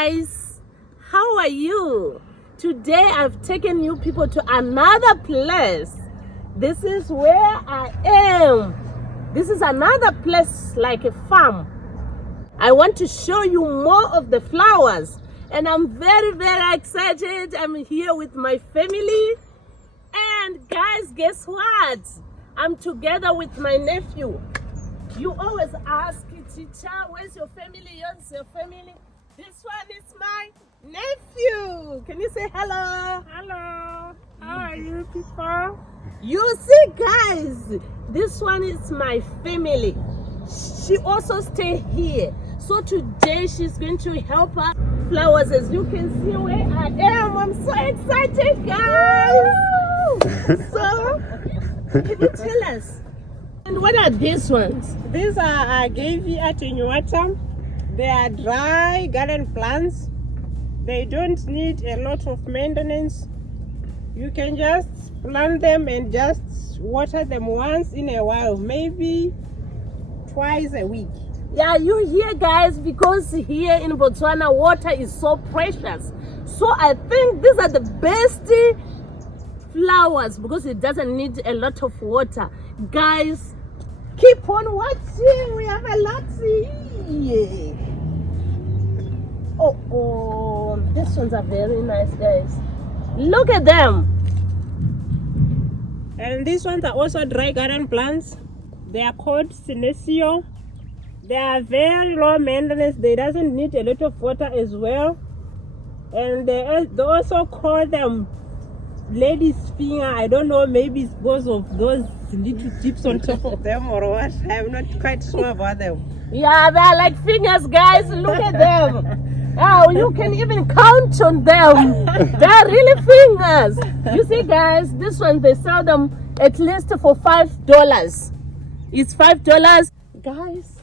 guys, how are you? Today I've taken you people to another place. This is where I am. This is another place like a farm. I want to show you more of the flowers, and I'm very excited. I'm here with my family, and guys, guess what? I'm together with my nephew. You always ask, teacher, where's your family? Where's your family? This one is my nephew. Can you say hello? Hello. How are you people? You see, guys, this one is my family. She also stay here. So today she's going to help us flowers. As you can see where I am, I'm so excited, guys. So, can you tell us? And what are these ones? These are Bougainvillea tenuata. They are dry garden plants. They don't need a lot of maintenance. You can just plant them and just water them once in a while, maybe twice a week. Yeah, you hear, guys, because here in Botswana water is so precious. So I think these are the best flowers because it doesn't need a lot of water. Guys, keep on watching. We have a lot here. Oh, these ones are very nice, guys. Look at them. And these ones are also dry garden plants. They are called senecio. They are very low maintenance. They doesn't need a lot of water as well. And they also call them lady's finger. I don't know, maybe it's because of those little tips on top of them or what. I'm not quite sure about them. Yeah, they're like fingers, guys. Look at them. Oh, you can even count on them. They're really fingers. You see, guys, this one, they sell them at least for $5. It's $5. Guys,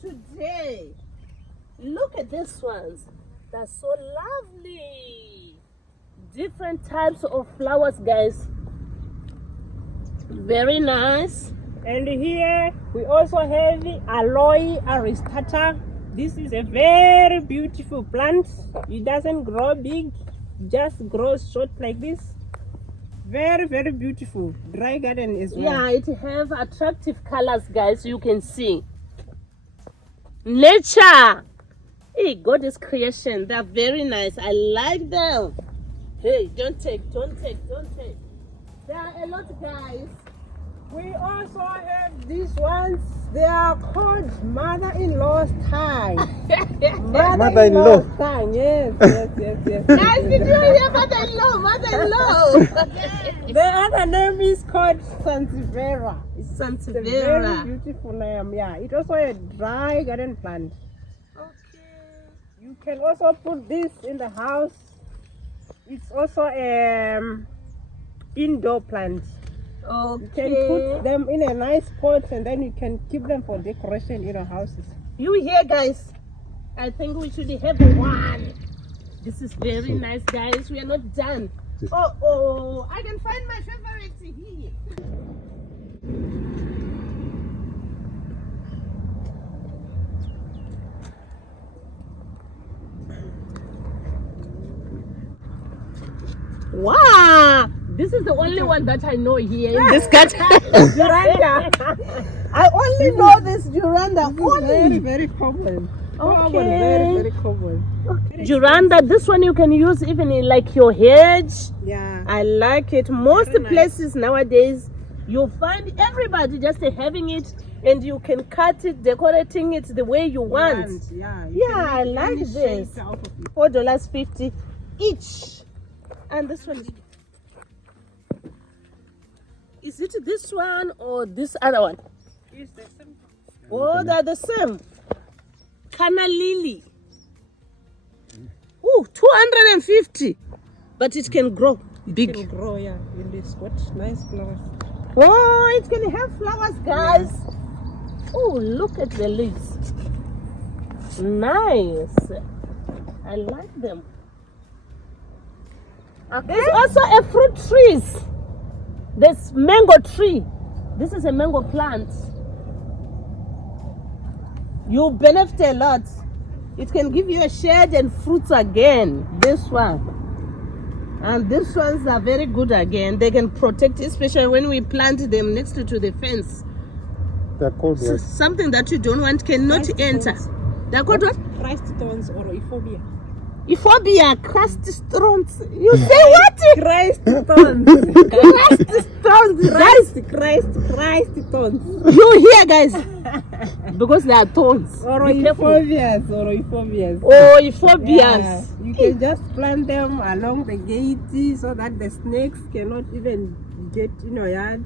today, look at these ones. They're so lovely. Different types of flowers, guys. Very nice. And here we also have the Aloe aristata. This is a very beautiful plant. It doesn't grow big, just grows short like this. Very beautiful. Dry garden as well. Yeah, it have attractive colors, guys. You can see. Nature. Hey, God's creation. They're very nice. I like them. Hey, don't take. There are a lot, guys. We also have these ones. They are called mother-in-law's time. Mother-in-law's time. Yes. Guys, did you hear mother-in-law? Mother-in-law. The other name is called vera. It's It's a very beautiful name. Yeah, it's also a dry garden plant. Okay. You can also put this in the house. It's also indoor plant. Okay. You can put them in a nice pot and then you can keep them for decoration in your houses. You hear, guys? I think we should have one. This is very nice, guys. We are not done. Oh, I can find my favorite here. Wow! This is the only one that I know here in this garden. Duranda. I only know this Duranda. Very common. Okay. Very common. Duranda, this one you can use even in like your hedge. Yeah. I like it. Most Very nice. places nowadays, you'll find everybody just having it, and you can cut it, decorating it the way you want. Yeah. I like this. $4.50 each. And this one, is it this one or this other one? It's the same. Oh, they're the same. Canna lily. Oh, 250. But it can grow big. It can grow, yeah. In this what nice flowers. Oh, it can have flowers, guys. Oh, look at the leaves. Nice. I like them. Okay. There's also a fruit trees. There's mango tree. This is a mango plant. You benefit a lot. It can give you a shade and fruits again. This one. And these ones are very good again. They can protect, especially when we plant them next to the fence. They're called what? Something that you don't want cannot Christ enter. thorns. They're called what? Christ thorns or euphorbia. Euphorbia, Christ stones. You say what? Christ thorns. Christ stones. Guys, Christ thorns. you hear, guys? Because they are thorns. Or Be careful. euphobias. Oh, euphobias. Yeah, you can just plant them along the gate so that the snakes cannot even get in your yard.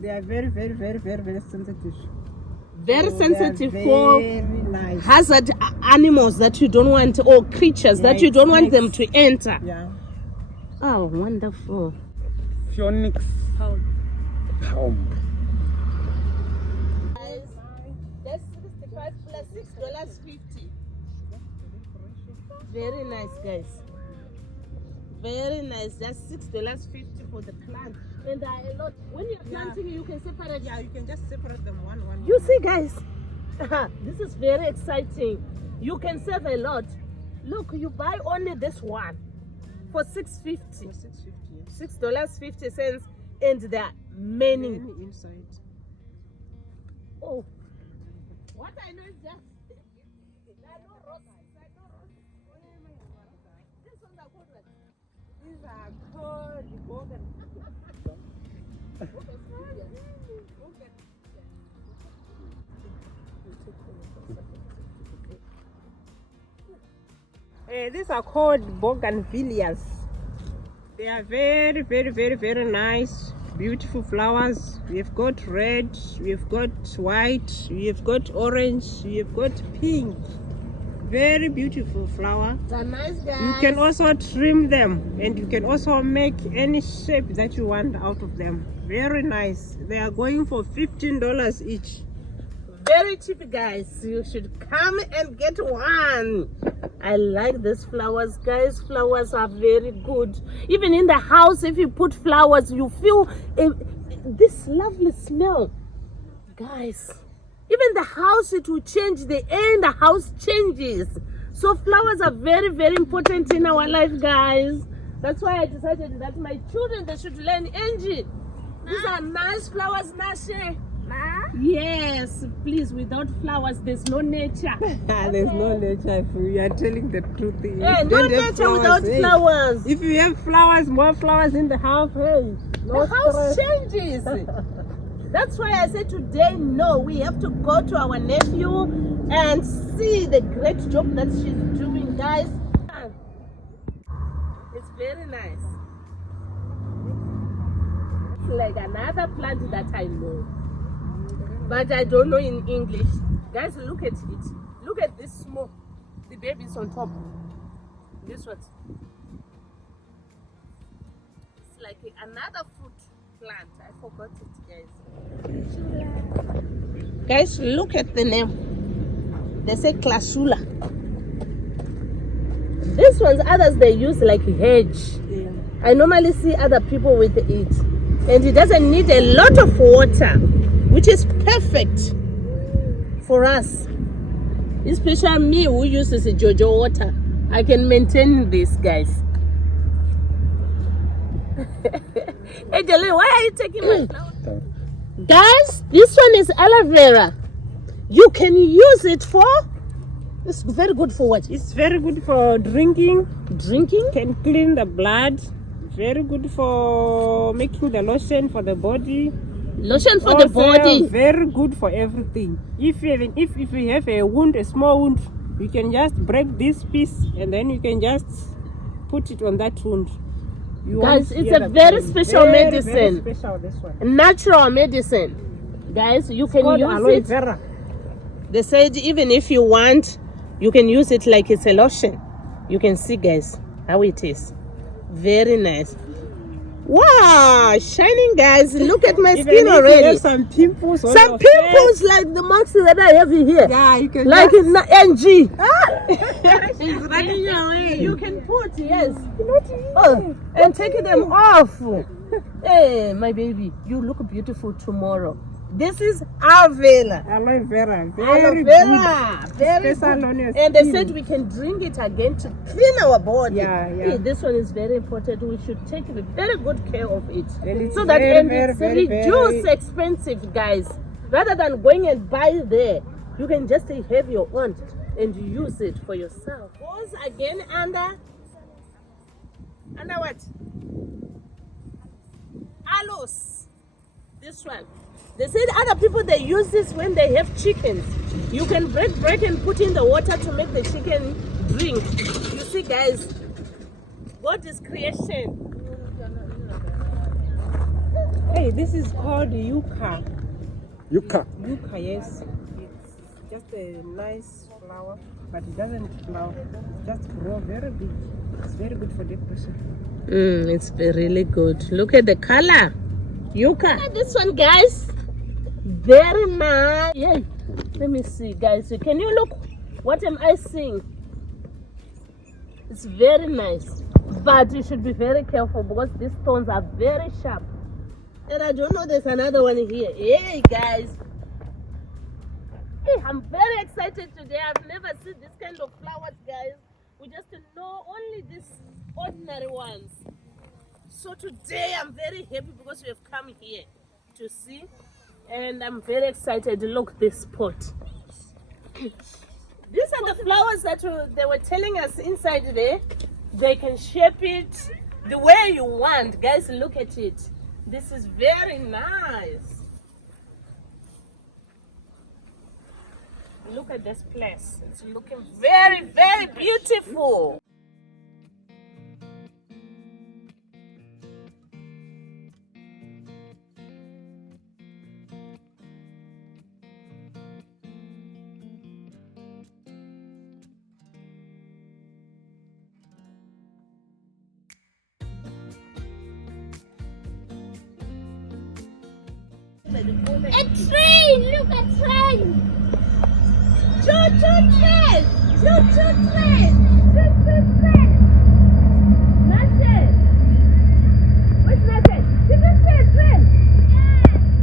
They are very, very, very, very, very sensitive. Very So sensitive they are for very nice. hazard animals that you don't want, or creatures that you don't want them to enter. Yeah. Oh, wonderful. Phoenix How? Home. Guys, that's 65 plus $6.50. Very nice, guys. Very nice. That's $6.50 for the plant. And there are a lot. When you're planting, you can separate. Yeah, you can just separate them one. You see, guys, this is very exciting. You can save a lot. Look, you buy only this one for $6.50. $6.50, and there are many. Inside. Oh, what I know is just there are no roses. This ones are called what? These are called Bougainvillea. These are called Bougainvilleas. They are very, very, very, very nice, beautiful flowers. We've got red, we've got white, we've got orange, we've got pink. Very beautiful flower. They're nice, guys. You can also trim them, and you can also make any shape that you want out of them. Very nice. They are going for $15 each. Very cheap, guys. You should come and get one. I like these flowers, guys. Flowers are very good. Even in the house, if you put flowers, you feel this lovely smell, guys. Even the house, it will change. The air in the house changes. So flowers are very, very important in our life, guys. That's why I decided that my children, they should learn Angie. These are nice flowers, Nashe. Yes, please, without flowers, there's no nature. There's no nature if we are telling the truth. If Hey, you no don't have nature without hey, flowers. If you have flowers, more flowers in the house, hey, no The house stress. changes. That's why I said today, no, we have to go to our nephew and see the great job that she's doing, guys. It's very nice. It's like another plant that I know, but I don't know in English. Guys, look at it. Look at this smoke. The baby's on top. This one. It's like another fruit plant. I forgot it, guys. Guys, look at the name. They say Classula. These ones, others they use like hedge. Yeah. I normally see other people with it, and it doesn't need a lot of water, which is perfect for us. Especially me who uses Jojo water. I can maintain this, guys. Hey, Jalen, why are you taking my flower? Guys, this one is aloe vera. You can use it for. It's very good for what? It's very good for drinking. Drinking. Can clean the blood. Very good for making the lotion for the body. Lotion for Also, the body. Very good for everything. If you have a wound, a small wound, you can just break this piece and then you can just put it on that wound. You Guys, won't it's hear a the very pain. special Very, medicine. Very special, this one. Natural medicine. Guys, you can Called use aloe it. vera. They said even if you want, you can use it like it's a lotion. You can see, guys, how it is. Very nice. Wow, shining, guys. Look at my Even skin if you already. have some pimples on Some your pimples like the marks that I have here. Yeah, you can Like just... in NG. She's running away. You can put, yes. Oh, and take them off. Hey, my baby, you look beautiful tomorrow. This is aloe vera. Aloe vera. Aloe Very vera. good. Very Special good. on your And they skin. said we can drink it again to clean our body. Yeah, yeah. Hey, this one is very important. We should take very good care of it. And it's So that very, and very, it's very, reduce very- expensive, guys. Rather than going and buy there, you can just have your own and use it for yourself. Goes again under what? Aloes. This one. They said other people they use this when they have chickens. You can break and put in the water to make the chicken drink. You see, guys, God is creation. Hey, this is called yucca. Yucca. Yucca, yes. It's just a nice flower, but it doesn't flower. It just grow very big. It's very good for depression. It's really good. Look at the color. Yucca. Look at this one, guys. Very nice. Yeah. Let me see, guys. Can you look? What am I seeing? It's very nice. But you should be very careful because these stones are very sharp. And I don't know, there's another one here. Hey, guys. Hey, I'm very excited today. I've never seen this kind of flowers, guys. We just know only these ordinary ones. So today I'm very happy because we have come here to see. And I'm very excited. Look, this pot. These are the flowers that they were telling us inside there. They can shape it the way you want. Guys, look at it. This is very nice. Look at this place. It's looking very, very beautiful. A train! Look, a train! Choo-choo train! Choo-choo train! Choo-choo train! Nothing! What's nothing? Did you see a train?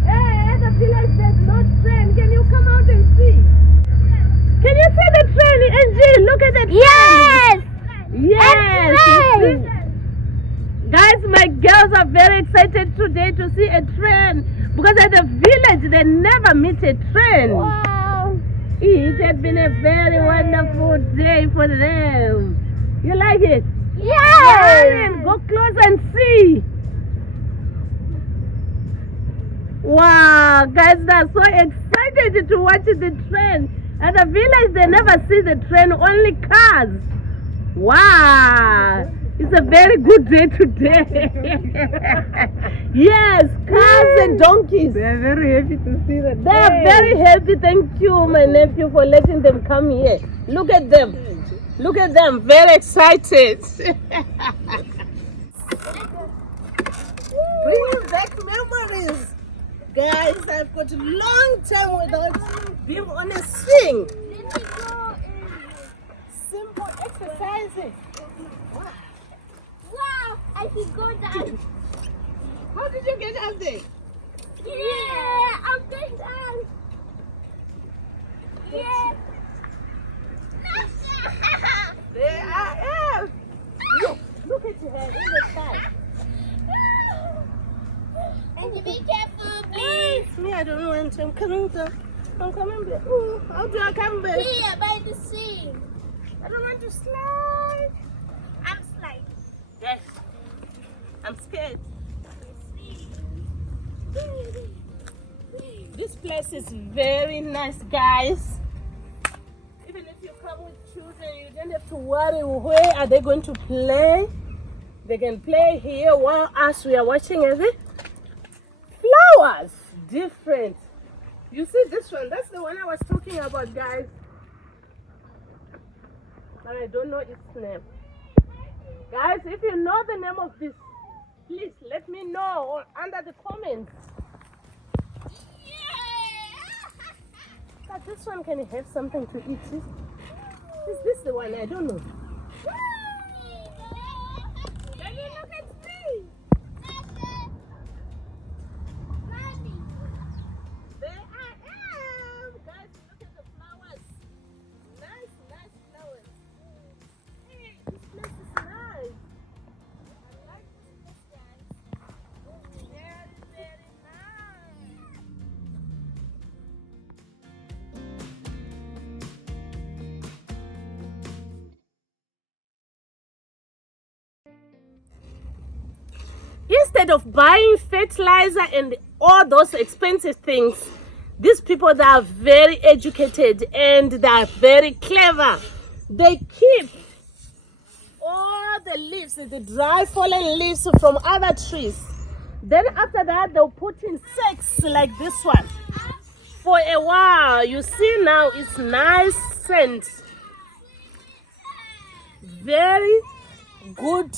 Hey, at the village there's no train. Can you come out and see? Can you see the train, Angie? Look at the train! Yes! Yes! A train! Guys, my girls are very excited today to see a train because at the village they never meet a train. Wow! It has been a very wonderful day for them. You like it? Yes! Darling, go close and see. Wow, guys, they're so excited to watch the train. At the village they never see the train, only cars. Wow. It's a very good day today. Yes, cars and donkeys. They are very happy to see that. They are very happy. Thank you, my nephew, for letting them come here. Look at them. Look at them. Very excited. Bringing back memories. Guys, I've got a long time without being on a swing. Simple exercises. Wow! I can go down. How did you get up there? Yeah! I'm going down. Yeah! There I am. Look at your head in the sky. And you be careful, please. Me, I don't want to. I'm coming back. I'm coming back. Ooh, how do I come back? Here by the sea. I don't want to slide. I'm sliding. Yes. I'm scared. This place is very nice, guys. Even if you come with children, you don't have to worry where are they going to play. They can play here while us we are watching the flowers. Different. You see this one? That's the one I was talking about, guys. But I don't know its name. Guys, if you know the name of this, please let me know or under the comments. But this one can have something to eat. Is this the one? I don't know. Can you look at me? They Instead of buying fertilizer and all those expensive things, these people, they are very educated and they are very clever. They keep all the leaves, the dry fallen leaves from other trees. Then after that, they'll put in sacks like this one. For a while, you see now it's nice scent. Very good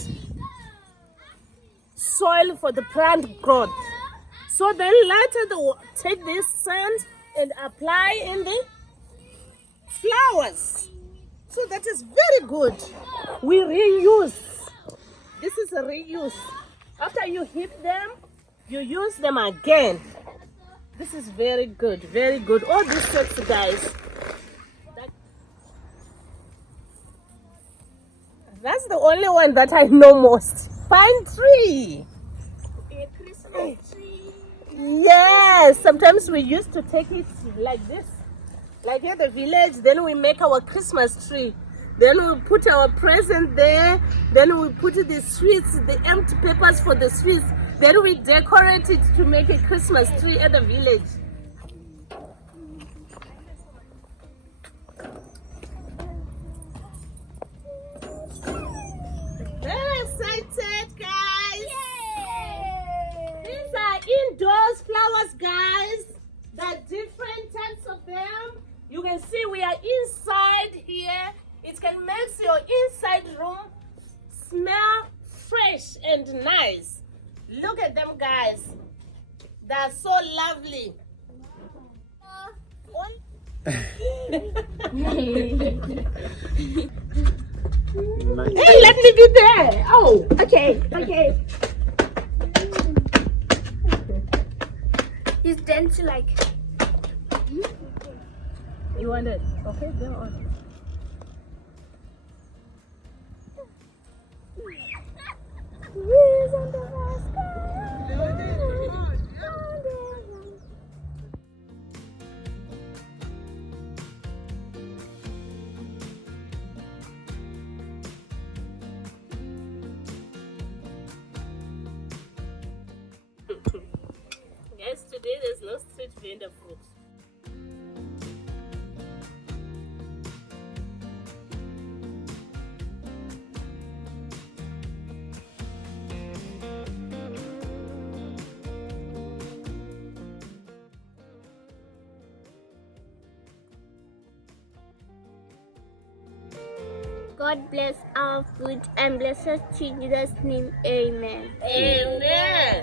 soil for the plant growth. So then later they'll take this sand and apply in the flowers. So that is very good. We reuse. This is a reuse. After you heat them, you use them again. This is very good, very good. All these sets, guys. That's the only one that I know most. Pine tree. A Christmas tree. Yes, sometimes we used to take it like this. Like at the village, then we make our Christmas tree. Then we put our present there. Then we put the sweets, the empty papers for the sweets. Then we decorate it to make a Christmas tree at the village. Very excited, guys. Yay! These are indoors flowers, guys. There are different types of them. You can see we are inside here. It can make your inside room smell fresh and nice. Look at them, guys. They are so lovely. Nice. Hey, let me be there. Oh, okay, okay. He's dancing like. You want it? Okay, go on. Guys, today there's no street vendor food. God bless our food and bless us in Jesus' name. Amen. Amen.